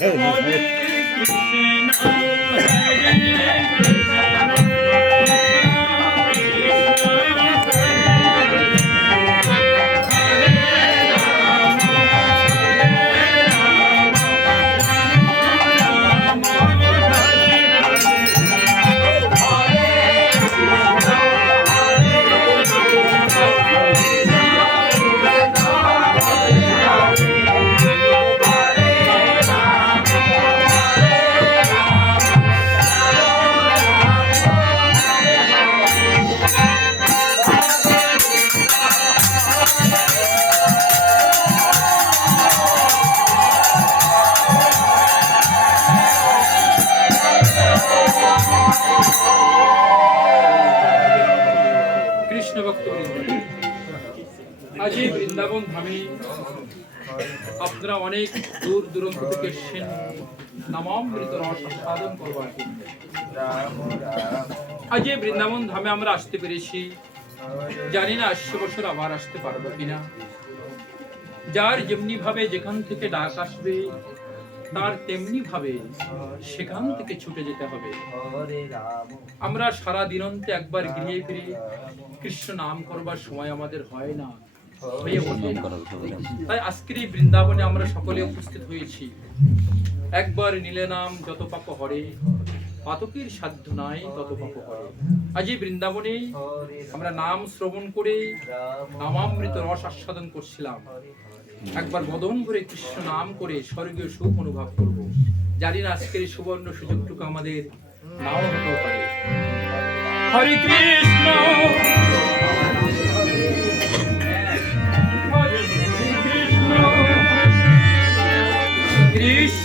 Hare Hare. আপনারা অনেক দূর থেকে এসেছেন নামামৃত রস সাধন আজ এই বৃন্দাবন ধামে আমরা আসতে পেরেছি। জানি না আসছে বছর আবার আসতে পারব কিনা। যার যেমনি ভাবে যেখান থেকে ডাক আসবে, তার তেমনি ভাবে সেখান থেকে ছুটে যেতে হবে। আমরা সারা দিনন্তে একবার গৃহে ফিরে। কৃষ্ণ নাম করবার সময় আমাদের হয় না। তাই আজকের এই বৃন্দাবনে আমরা সকলে উপস্থিত হয়েছি। একবার নীলে নাম যত পাপ হরে। পাতকের সাধ্য নাই তত পাপ হরে। আজ এই বৃন্দাবনে আমরা নাম শ্রবণ করে নামামৃত রস আস্বাদন করছিলাম। একবার বদন ভরে কৃষ্ণ নাম করে স্বর্গীয় সুখ অনুভব করব। জানি না আজকের এই সুবর্ণ সুযোগটুকু আমাদের নাও হতেও পারে। হরে কৃষ্ণ!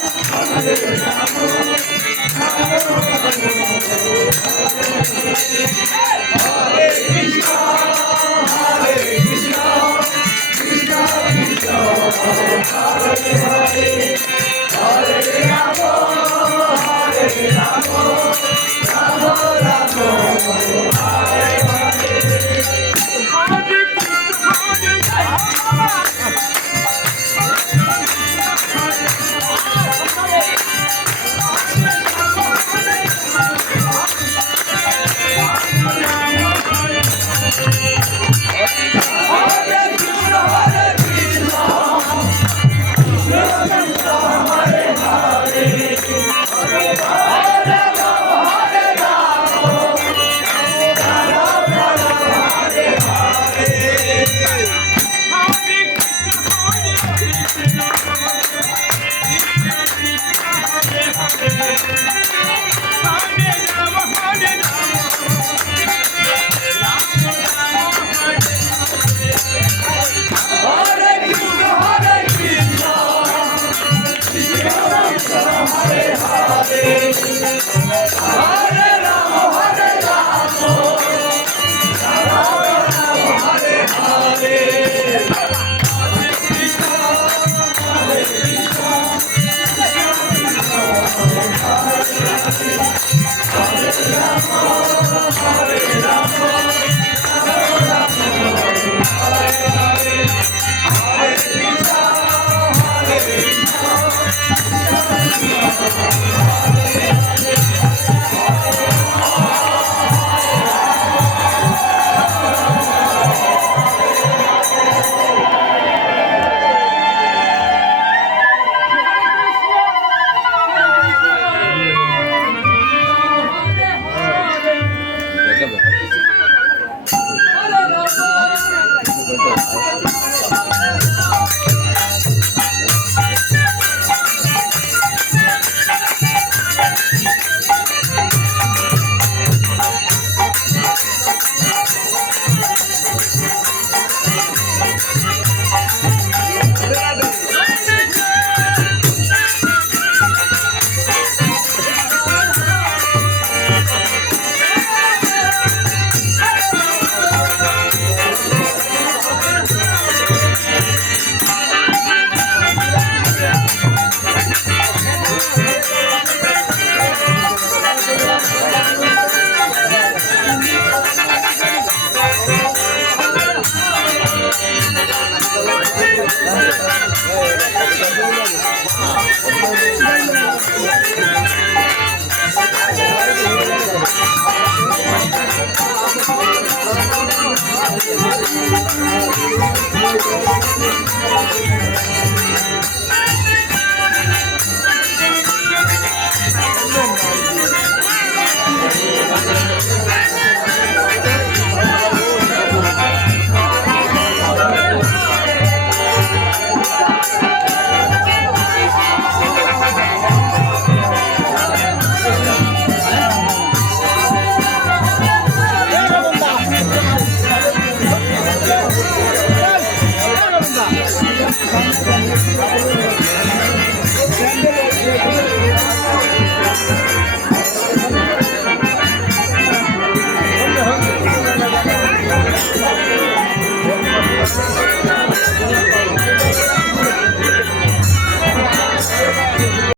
কৃষ্ণ হরে হরে